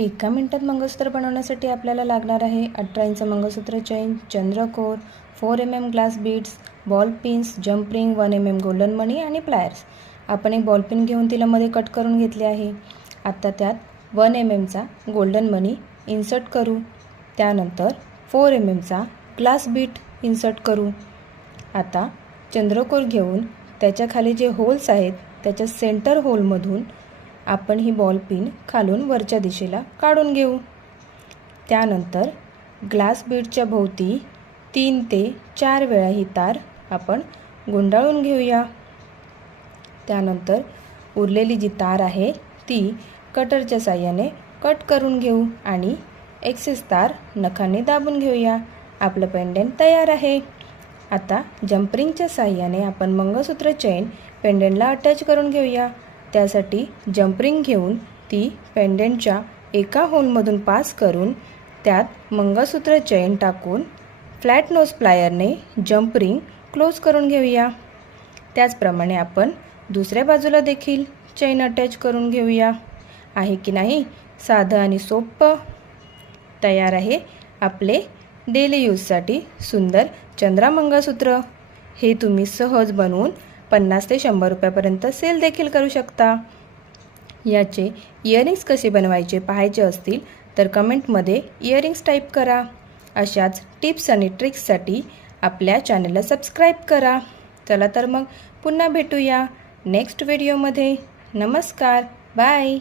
एका मिनिटात मंगळसूत्र बनवण्यासाठी आपल्याला लागणार आहे 18 इंच मंगळसूत्र चेन, चंद्रकोर, 4 mm glass beads, ball pins, jump ring, 1 mm golden मणी आणि प्लायर्स. आपण एक बॉल पिन घेऊन तिला मध्ये कट करून घेतले आहे. आता त्यात 1 mm चा गोल्डन मणी इन्सर्ट करू. त्यानंतर 4 mm चा ग्लास बीट इन्सर्ट करू. आता चंद्रकोर घेऊन त्याच्या खाली जे होल्स आहेत त्याच्या सेंटर होलमधून आपण ही बॉल पिन खालून वरच्या दिशेला काढून घेऊ. त्यानंतर ग्लास बीडच्या भोवती 3 ते 4 वेळा ही तार आपण गुंडाळून घेऊया. त्यानंतर उरलेली जी तार आहे ती कटरच्या साहाय्याने कट करून घेऊ आणि एक्सेस तार नखाने दाबून घेऊया. आपलं पेंडंट तयार आहे. आता जंपरिंगच्या साहाय्याने आपण मंगळसूत्र चेन पेंडंटला अटॅच करून घेऊया. त्यासाठी जंपरिंग घेऊन ती पेंडंटच्या एका होलमधून पास करून त्यात मंगळसूत्र चेन टाकून फ्लॅट नोज प्लायरने जंपरिंग क्लोज करून घेऊया. त्याचप्रमाणे आपण दुसऱ्या बाजूला देखील चेन अटॅच करून घेऊया. आहे की नाही साधं आणि सोपं. तयार आहे आपले डेली यूजसाठी सुंदर चंद्रा मंगळसूत्र. हे तुम्ही सहज बनवून 50 ते 100 रुपयापर्यंत सेल देखील करू शकता. याचे इयरिंग्स कसे बनवायचे पाहायचे असतील तर कमेंटमध्ये इयरिंग्स टाईप करा. अशाच टिप्स आणि ट्रिक्ससाठी आपल्या चॅनलला सबस्क्राईब करा. चला तर मग पुन्हा भेटूया नेक्स्ट व्हिडिओमध्ये. नमस्कार, बाय.